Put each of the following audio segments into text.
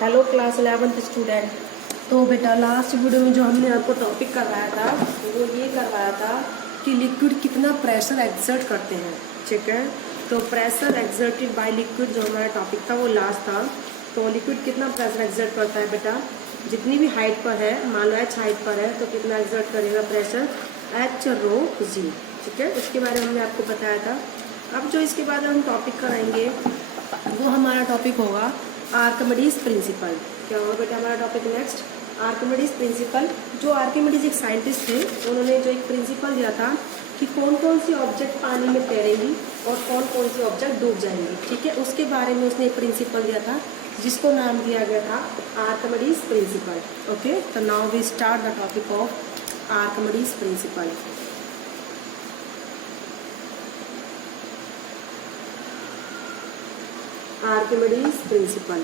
Hello class 11th student. तो बेटा last video में जो हमने आपको टॉपिक करवाया था वो ये करवाया था कि लिक्विड कितना प्रेशर एक्सर्ट करते हैं। ठीक है, तो प्रेशर एक्सर्टेड बाय लिक्विड जो हमारा टॉपिक था वो लास्ट था। तो लिक्विड कितना प्रेशर एक्सर्ट करता है बेटा, जितनी भी हाइट पर है, मान लो h हाइट पर है तो कितना एक्सर्ट करेगा प्रेशर, h रो जी। ठीक है, उसके बारे में हमने आपको बताया था। अब जो इसके बाद हम टॉपिक कराएंगे वो हमारा टॉपिक होगा आर्किमिडीज प्रिंसिपल। क्या होगा बेटा हमारा टॉपिक नेक्स्ट, आर्किमिडीज प्रिंसिपल। जो आर्किमिडीज एक साइंटिस्ट थे, उन्होंने जो एक प्रिंसिपल दिया था कि कौन कौन सी ऑब्जेक्ट पानी में तैरेंगी और कौन कौन सी ऑब्जेक्ट डूब जाएंगी। ठीक है, उसके बारे में उसने एक प्रिंसिपल दिया था जिसको नाम दिया गया था आर्किमिडीज प्रिंसिपल। ओके, तो now we start the topic of Archimedes principle. Archimedes principle.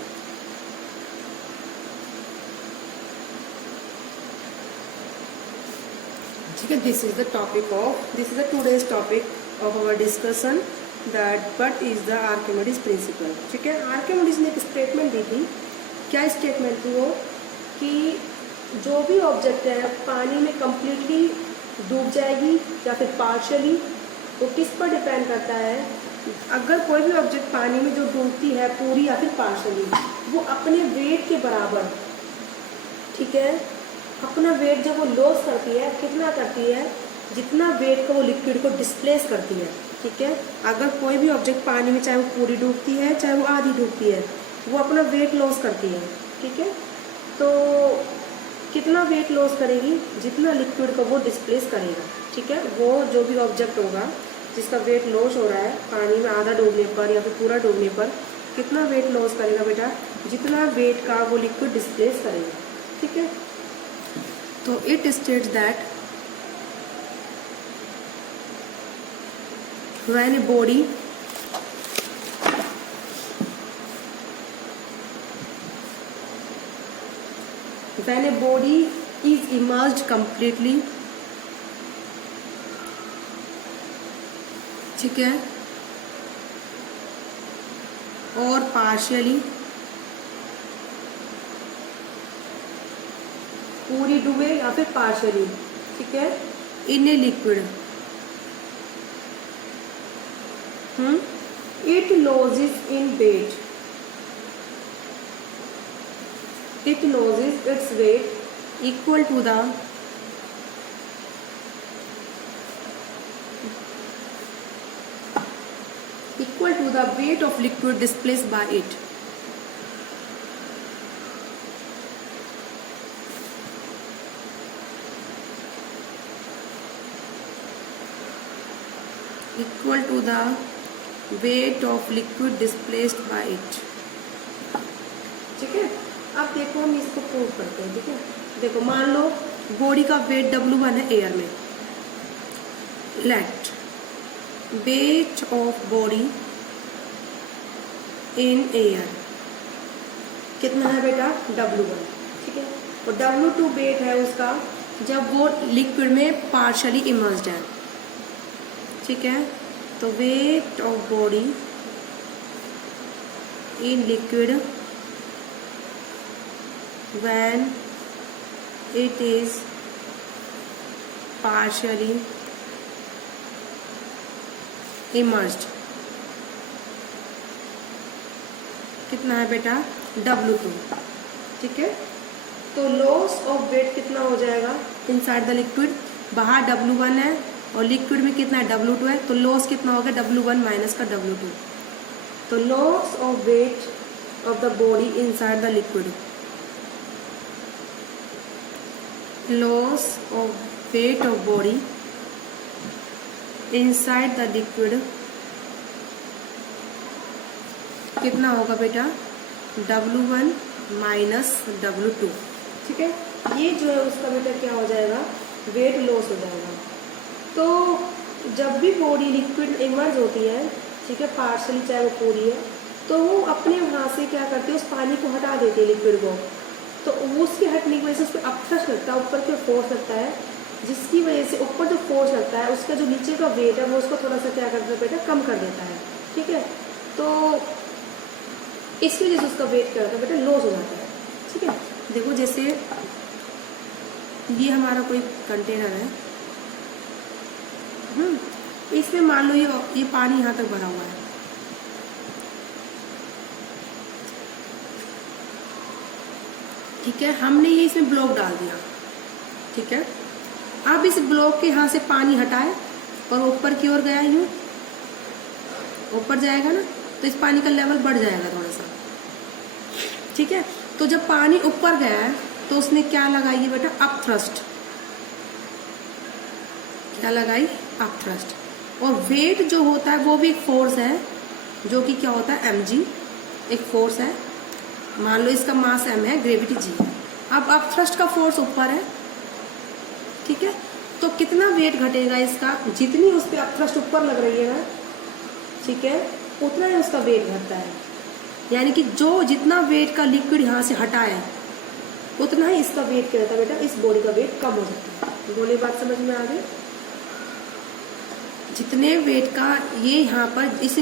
ठीक है, this is the topic of, this is the today's topic of our discussion that what is the Archimedes principle. ठीक है, Archimedes ने एक statement दी थी। क्या statement थी वो, कि जो भी ऑब्जेक्ट है पानी में कंप्लीटली डूब जाएगी या फिर पार्शियली, तो किस पर डिपेंड करता है। अगर कोई भी ऑब्जेक्ट पानी में जो डूबती है पूरी या फिर पार्शियली, वो अपने वेट के बराबर, ठीक है, अपना वेट जब वो लॉस करती है, कितना करती है, जितना वेट का वो लिक्विड को डिस्प्लेस करती है। ठीक है, अगर कोई भी ऑब्जेक्ट पानी में चाहे वो पूरी डूबती है चाहे वो आधी डूबती है, वो अपना वेट लॉस करती है। ठीक है, तो कितना वेट लॉस करेगी, जितना लिक्विड को वो डिस्प्लेस करेगा। ठीक है, वो जो भी ऑब्जेक्ट होगा जिसका वेट लॉस हो रहा है पानी में आधा डूबने पर या फिर पूरा डूबने पर, कितना वेट लॉस करेगा बेटा, जितना वेट का वो लिक्विड डिस्प्लेस करेगा। ठीक है, तो it states that when a body is immersed completely, ठीक है, और पार्शियली, पूरी डूबे या फिर पार्शियली, ठीक है, in a liquid, it loses in weight, it loses its weight equal to the weight of liquid displaced by it. Equal to the weight of liquid displaced by it. ठीक है, अब देखो हम इसको प्रूव करते हैं। ठीक है, देखो मान लो बॉडी का वेट W1 है एयर में। Let weight of body in air कितना है बेटा, W1। ठीक है, और W2 वेट है उसका जब वो लिक्विड में पार्शियली इमर्स्ड है। ठीक है, तो wait of body in liquid when it is partially immersed कितना है बेटा, W2। ठीक है, तो लॉस ऑफ वेट कितना हो जाएगा इनसाइड द लिक्विड, बाहर W1 है और लिक्विड में कितना है, W2 है, तो लॉस कितना होगा, W1 माइनस का W2। तो loss of weight of the body inside the liquid, loss of weight of body inside the liquid कितना होगा बेटा, W1 माइनस W2। ठीक है, ये जो है उसका बेटा क्या हो जाएगा, वेट लॉस हो जाएगा। तो जब भी बॉडी लिक्विड इमर्ज होती है, ठीक है, पार्शियली चाहे वो पूरी है, तो वो अपने वहाँ से क्या करती है, उस पानी को हटा देती है लिक्विड को। तो उसके हटने की वजह से उस पर अपथ्रस्ट लगता है, ऊपर की फोर्स लगता है, जिसकी वजह से ऊपर जो फोर्स लगता है उसका जो नीचे का वेट है वो उसको थोड़ा सा क्या करता है बेटा, कम कर देता है। ठीक है, तो इस वजह से उसका वेट क्या होता है बेटा, लॉस हो जाता है। ठीक है। देखो जैसे ये हमारा कोई कंटेनर है, इसमें मान लो ये पानी यहाँ तक भरा हुआ है, ठीक है। हमने ये इसमें ब्लॉक डाल दिया, ठीक है। अब इस ब्लॉक के यहाँ से पानी हटाए और ऊपर की ओर गया, यूँ ऊपर जाएगा ना, तो इस पानी का लेवल बढ़ जाएगा थोड़ा सा, ठीक है। तो जब पानी ऊपर गया है तो उसने क्या लगाई है बेटा, अप थ्रस्ट, क्या लगाई, अप थ्रस्ट। और वेट जो होता है वो भी एक फोर्स है, जो कि क्या होता है, mg, एक फोर्स है। मान लो इसका मास m है, ग्रेविटी g है। अब अप थ्रस्ट का फोर्स ऊपर है, ठीक है। तो कितना वेट घटेगा इसका, जितनी उस पर अप थ्रस्ट ऊपर लग रही है ना, ठीक है, उतना ही उसका वेट घटता है। यानी कि जो जितना वेट का लिक्विड यहाँ से हटा है उतना ही इसका वेट क्या रहता है बेटा, इस बॉडी का वेट कम हो जाता है। बोले बात समझ में आ गई। जितने वेट का ये यहाँ पर इस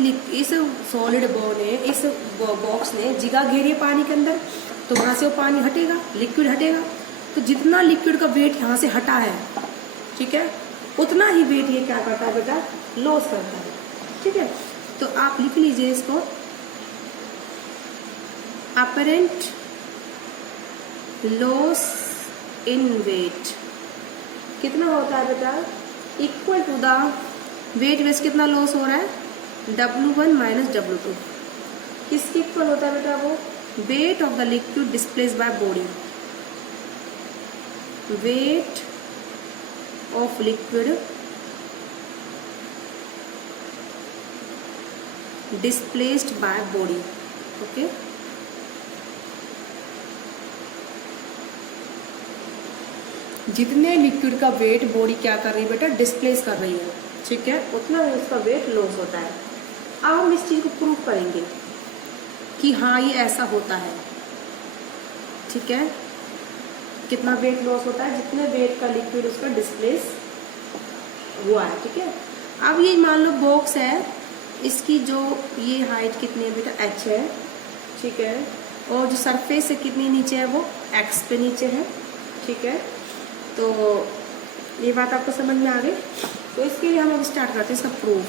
सॉलिड बॉल ने, इस बॉक्स ने जगह घेरी है पानी के अंदर, तो वहाँ से वो पानी हटेगा, लिक्विड हटेगा। तो जितना लिक्विड का वेट यहाँ से हटा है, ठीक है, उतना ही वेट ये क्या करता है बेटा, लॉस करता है, ठीक है। तो आप लिख लीजिए इसको, अपरेंट लॉस इन वेट कितना होता है बेटा, equal to the weight waste कितना लॉस हो रहा है, W1 माइनस W2। किसके इक्वल होता है बेटा, वो weight of the liquid displace by body, weight of liquid displaced by body, okay. जितने लिक्विड का वेट बॉडी क्या कर रही है बेटा, डिस्प्लेस कर रही है, ठीक है, उतना ही उसका वेट लॉस होता है। अब हम इस चीज को प्रूव करेंगे कि हाँ ये ऐसा होता है, ठीक है। कितना वेट लॉस होता है, जितने वेट का लिक्विड उसका डिस्प्लेस हुआ है, ठीक है। अब ये मान लो बॉक्स है, इसकी जो ये हाइट कितनी है बेटा, h है, ठीक है। और जो सरफेस है कितनी नीचे है, वो x पे नीचे है, ठीक है। तो ये बात आपको समझ में आ गई। तो इसके लिए हम अब स्टार्ट करते हैं इसका प्रूफ,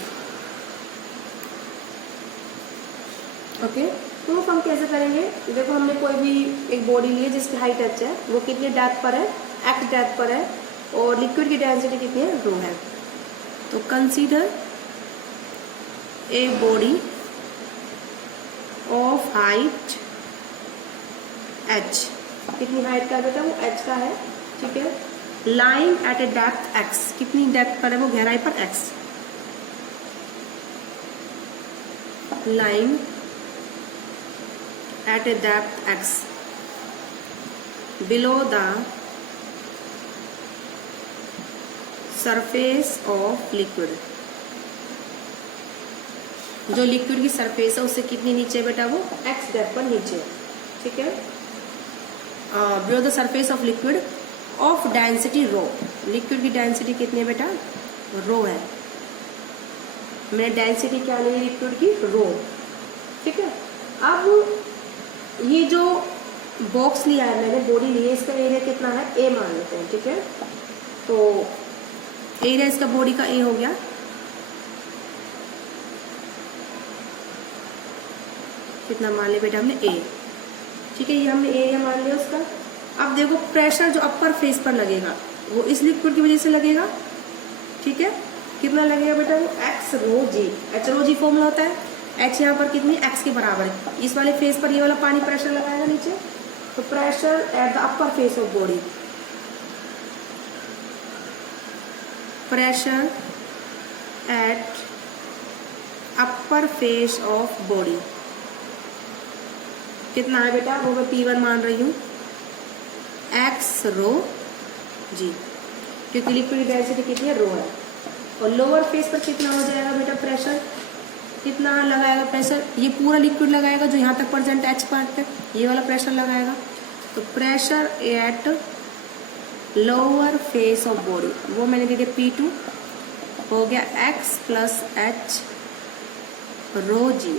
ओके। प्रूफ हम कैसे करेंगे, देखो हमने कोई भी एक बॉडी ली है जिसकी हाइट h है, वो कितनी डेप्थ पर है, x डेप्थ पर है, और लिक्विड की डेंसिटी कितनी है, ρ है। तो consider a body of height h, कितनी हाइट का बेटा, वो h का है, ठीक है। Lying at A depth x, कितनी डेप्थ पर है, वो गहराई पर x, lying at A depth x below the surface of liquid, जो लिक्विड की सरफेस है उससे कितनी नीचे है बेटा, वो x डेप्थ पर नीचे है, ठीक है। Below the surface of liquid of density rho, liquid की डेंसिटी कितनी है बेटा, रो है। मैंने डेंसिटी क्या ली लिक्विड की, रो, ठीक है। अब ये जो बॉक्स लिया है मैंने, बॉडी ली है, इसका एरिया कितना है, a मान लेते हैं, ठीक है। तो एरिया इसका बॉडी का a हो गया, कितना मान लिया बेटा हमने, a, ठीक है। ये हमने एरिया मान लिया उसका। अब देखो प्रेशर जो अपर फेस पर लगेगा वो इस लिक्विड की वजह से लगेगा, ठीक है। कितना लगेगा बेटा, वो x रो जी, h रो जी फॉर्मूला होता है, h यहाँ पर कितनी, x के बराबर है। इस वाले फेस पर ये वाला पानी प्रेशर लगाएगा नीचे, तो pressure at the upper face of body, pressure at upper face of body कितना है बेटा, वो मैं P1 मान रही हूँ, x रो जी, क्योंकि लिक्विड डेंसिटी कितनी है, रो है। और लोअर फेस पर कितना हो जाएगा बेटा, प्रेशर कितना लगाएगा, प्रेशर ये पूरा लिक्विड लगाएगा जो यहाँ तक प्रेजेंट h पार्ट तक, ये वाला प्रेशर लगाएगा। तो pressure at lower face of body, वो मैंने दे दिया P2, हो गया x प्लस h रो जी,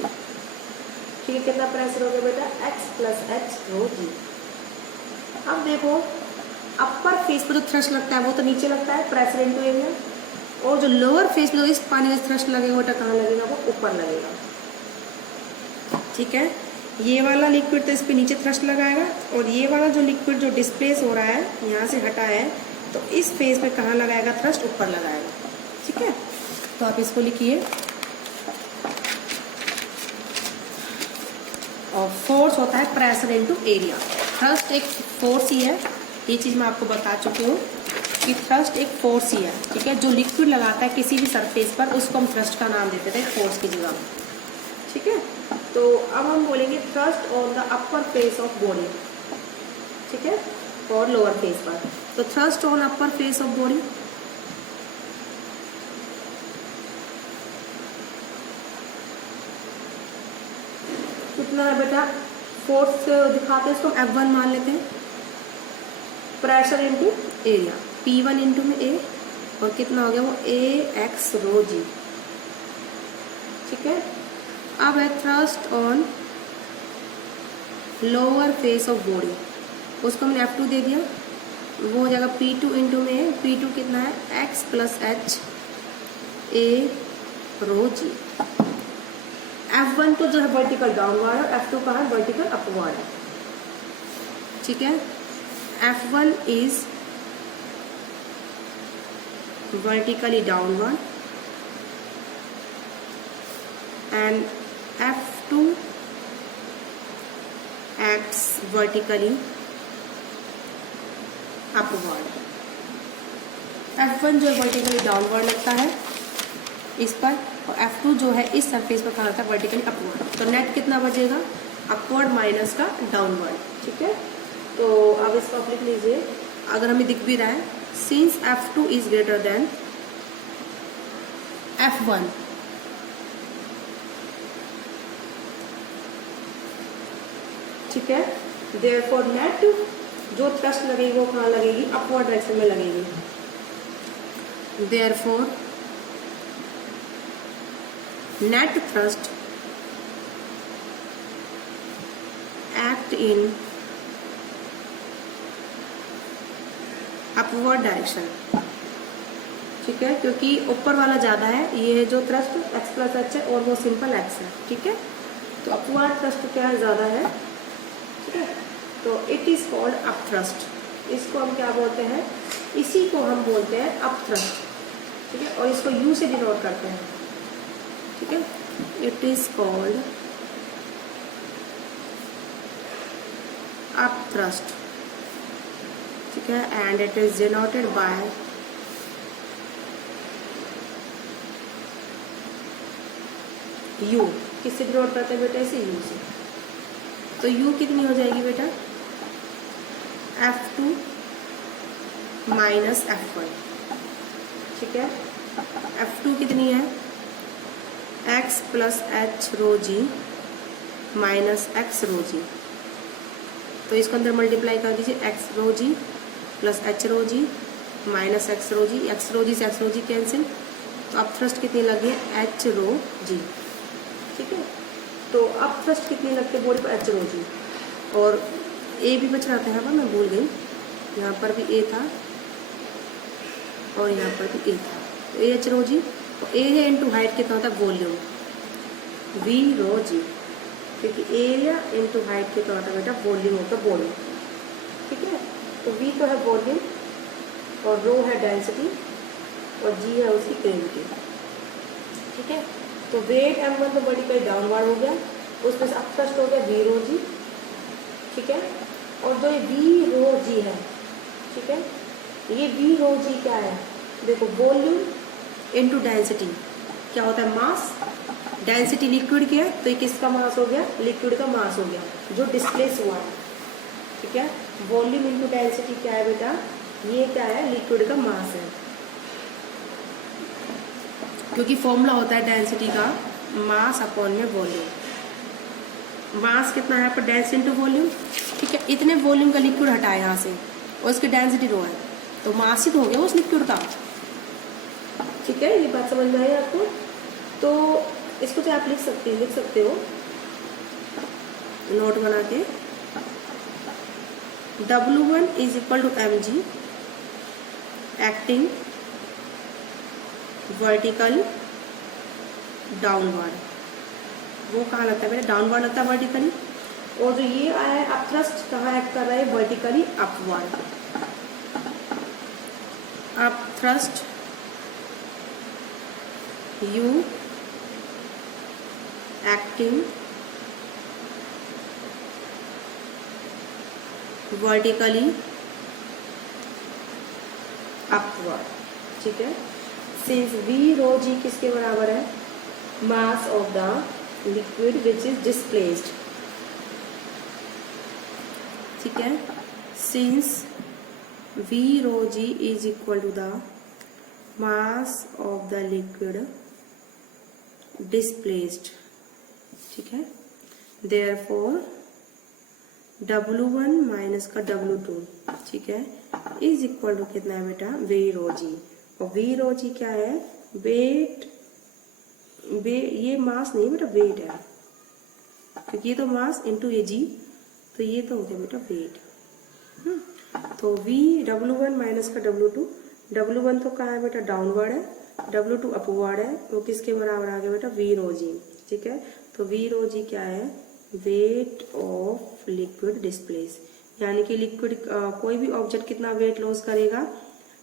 ठीक है। कितना प्रेशर हो गया बेटा, x प्लस h रो जी, अब देखो अपर फेस पर जो थ्रस्ट लगता है वो तो नीचे लगता है, प्रेशर इनटू एरिया, और जो लोअर फेस पे जो इस पानी में थ्रस्ट लगेगा वो कहाँ लगेगा, वो ऊपर लगेगा। ठीक है, ये वाला लिक्विड तो इस पे नीचे थ्रस्ट लगाएगा, और ये वाला जो लिक्विड जो डिस्प्लेस हो रहा है यहाँ से हटा है तो इस फेस पे कहाँ लगाएगा, थ्रस्ट ऊपर लगाएगा। ठीक है, तो आप इसको लिखिए, और फोर्स होता है प्रेशर इनटू एरिया। थ्रस्ट एक फोर्स ही है, ये चीज़ मैं आपको बता चुकी हूँ कि थ्रस्ट एक फोर्स ही है। ठीक है, जो लिक्विड लगाता है किसी भी सरफेस पर उसको हम थ्रस्ट का नाम देते थे फोर्स की जगह। ठीक है, तो अब हम बोलेंगे thrust on the upper face of body. ठीक है, और लोअर फेस पर, तो thrust on upper face of body, कितना है बेटा, फोर्स दिखाते हैं इसको F1 मान लेते हैं, pressure into area, P1 into में A, और कितना हो गया वो AX रो जी। ठीक है, अब है thrust on lower face of body, उसको हमने F2 दे दिया, वो हो जाएगा P2 इंटू में A, P2 कितना है X plus H A rho g. F1 तो जो है वर्टिकल डाउनवर्ड है, F2 का है वर्टिकल अपवर्ड है। ठीक है, F1 is vertically downward and F2 acts vertically upward। F1 जो है वर्टिकली डाउनवर्ड लगता है इस पर, और F2 जो है इस सरफेस पर कहाँ लगता है, वर्टिकली अपवर्ड। तो नेट कितना बचेगा, अपवर्ड माइनस का डाउनवर्ड। ठीक है, तो अब इसको आप लिख लीजिए, अगर हमें दिख भी रहा है, since F2 is greater than F1, ठीक है, देयरफॉर नेट जो थ्रस्ट लगेगी वो कहाँ लगेगी, अपवर्ड डायरेक्शन में लगेगी। Therefore net thrust act in upward direction. ठीक है, क्योंकि ऊपर वाला ज़्यादा है, ये जो थ्रस्ट x प्लस एच है और वो सिंपल x है। ठीक है, तो अपवर्ड थ्रस्ट क्या है, ज़्यादा है। ठीक है, तो it is called up thrust, इसको हम क्या बोलते हैं, इसी को हम बोलते हैं अप थ्रस्ट। ठीक है, और इसको u से डिनोट करते हैं। ठीक है, it is called up thrust. ठीक है, and it is denoted by U। किससे डिनोट करते हैं बेटा, इसे U से। तो U कितनी हो जाएगी बेटा, F2 माइनस F1। ठीक है, F2 कितनी है, X प्लस H रो जी माइनस X रो जी। तो इसको अंदर मल्टीप्लाई कर दीजिए, X रो जी प्लस H रो जी माइनस X रो जी, X रो जी से X रो जी कैंसिल, तो अब थ्रस्ट कितनी लगी है, H रो जी। ठीक है, तो अब थ्रस्ट कितनी लगती है बॉडी पर, H रो जी, और A भी बच रहा था यहाँ पर, मैं भूल गई, यहाँ पर भी A था और यहाँ पर भी A था, तो H रो जी, और एरिया इंटू हाइट कितना होता है, वॉल्यूम, V रो जी, क्योंकि एरिया इंटू हाइट कितना होता है बेटा, वॉल्यूम होता है बॉडी। ठीक है, तो V तो है वॉल्यूम, और रो है डेंसिटी, और G है उसकी ग्रेविटी। ठीक है, तो वेट M1 तो वर्टिकली डाउनवर्ड हो गया, उसमें से अप थ्रस्ट हो गया V रो जी। ठीक है, और जो ये V रो जी है, ठीक है, ये V रो जी क्या है, देखो वॉल्यूम इनटू डेंसिटी, क्या होता है, मास। डेंसिटी लिक्विड की है, तो ये किसका मास हो गया, लिक्विड का मास हो गया जो डिस्प्लेस हुआ है। ठीक है, वॉल्यूम इनटू डेंसिटी क्या है बेटा, ये क्या है, लिक्विड का मास है, क्योंकि फॉर्मूला होता है डेंसिटी का मास अपॉन में वॉल्यूम। मास कितना है यहाँ पर, डेंसिटी इनटू वॉल्यूम। ठीक है, इतने वॉल्यूम का लिक्विड हटाए यहाँ से, और इसकी डेंसिटी रो है, तो मास ही तो हो गया उस लिक्विड का। ठीक है, ये बात समझ में आई आपको। तो इसको तो आप लिख सकते हो नोट बना के, W1 is equal to mg acting vertical downward. वो कहाँ लगता है बेटा, डाउनवर्ड लगता है वर्टिकली। और जो ये आया है अपथ्रस्ट कहाँ एक्ट कर रहा है, vertically upward. Upthrust U acting vertically upward, ठीक है। सिंस V rho G किसके बराबर है, mass of the liquid which is displaced, ठीक है। Since V rho G is equal to the mass of the liquid displaced, ठीक है। Therefore W1 minus का W2, ठीक है, इज इक्वल टू कितना है बेटा, V rho G। और V rho G क्या है, वेट, ये मास नहीं बेटा, वेट है, क्योंकि ये तो मास इंटू ये G, तो ये तो हो गया बेटा वेट। तो W1 माइनस का W2, W1 तो कहाँ है बेटा, डाउनवर्ड है, W2 अपवर्ड है, वो किसके बराबर आ गया बेटा, V rho G, ठीक है। तो V rho G क्या है, वेट ऑफ लिक्विड डिस्प्लेस, यानी कि लिक्विड कोई भी ऑब्जेक्ट कितना वेट लॉस करेगा,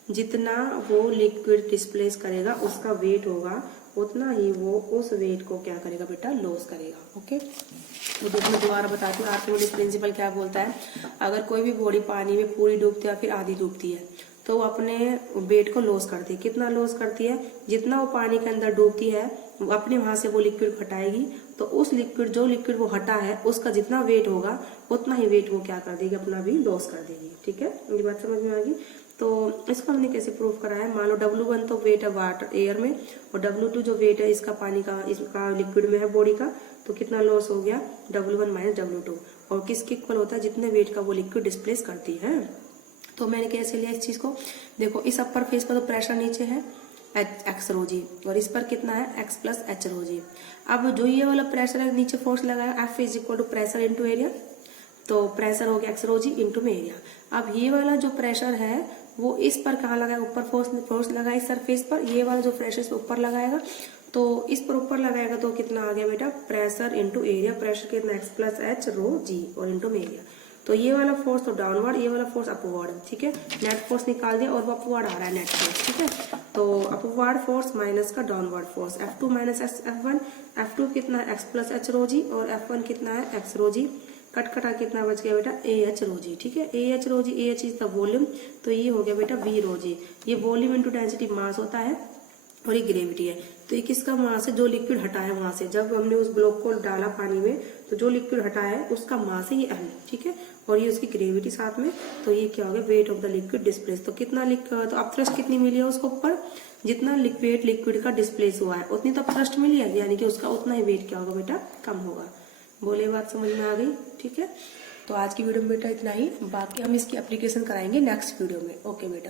जितना वो लिक्विड डिस्प्लेस करेगा उसका वेट होगा, उतना ही वो उस वेट को क्या करेगा बेटा, लॉस करेगा। ओके, तो देखो मैं दोबारा बताती हूँ आर्किमिडीज प्रिंसिपल क्या बोलता है। अगर कोई भी बॉडी पानी में पूरी डूबती है या फिर आधी डूबती है तो वो अपने वेट को लॉस करती है। कितना लॉस करती है, जितना वो पानी के अंदर डूबती है वो अपने वहां से वो लिक्विड हटाएगी, तो उस लिक्विड जो लिक्विड वो हटा है उसका जितना वेट होगा उतना ही वेट वो क्या कर देगी, अपना भी लॉस कर देगी, ठीक है। ये बात समझ में आ गई। तो इसको हमने कैसे प्रूव करा है, मान लो W1 तो वेट है वाटर एयर में, और W2 जो वेट है इसका पानी का, इसका लिक्विड में है बॉडी का, तो कितना लॉस हो गया, W1 माइनस W2। और किसके इक्वल होता है, जितने वेट का वो लिक्विड डिस्प्लेस करती है। तो मैंने कैसे लिया इस चीज को, देखो इस अपर फेस पर तो प्रेशर नीचे है x रो जी, और इस पर कितना है x प्लस h रो जी। अब जो ये वाला प्रेशर है, नीचे फोर्स लगाया, F is equal to pressure into area, तो प्रेशर हो गया x रो जी इंटू में एरिया। अब ये वाला जो प्रेशर है वो इस पर कहाँ लगाया, ऊपर फोर्स लगाया इस सरफेस पर, ये वाला जो प्रेशर इस ऊपर लगाएगा, तो इस पर ऊपर लगाएगा तो कितना आ गया बेटा, प्रेशर इंटू एरिया। प्रेशर कितना x प्लस h रो जी और इंटू में एरिया। तो ये वाला फोर्स तो डाउनवर्ड, ये वाला फोर्स अपवर्ड, ठीक है। नेट फोर्स निकाल दिया और वो अपवर्ड आ रहा है नेट फोर्स, ठीक है। तो अपवर्ड फोर्स माइनस का downward force, F2 minus F1, F2 कितना है x प्लस h रो जी और F1 कितना है x रो जी। कट कटा कितना बच गया बेटा, AH रो जी, ठीक है। AH rho g, AH is the volume, तो ये हो गया बेटा V रो जी। ये वॉल्यूम इंटू डेंसिटी मास होता है और ये ग्रेविटी है। तो ये किसका मास है, जो लिक्विड हटा है वहां से, जब हमने उस ब्लॉक को डाला पानी में तो जो लिक्विड हटा है उसका मास है ये m, ठीक है। और ये उसकी ग्रेविटी साथ में, तो ये क्या हो गया, weight of the liquid displace. तो कितना तो अपथ्रस्ट कितनी मिली है उसको ऊपर, जितना लिक्विड का डिस्प्लेस हुआ है उतनी तो अपथ्रस्ट मिली है, यानी कि उसका उतना ही वेट क्या होगा बेटा, कम होगा। बोले बात समझ में आ गई, ठीक है। तो आज की वीडियो में बेटा इतना ही, बाकी हम इसकी एप्लीकेशन कराएंगे नेक्स्ट वीडियो में। ओके बेटा।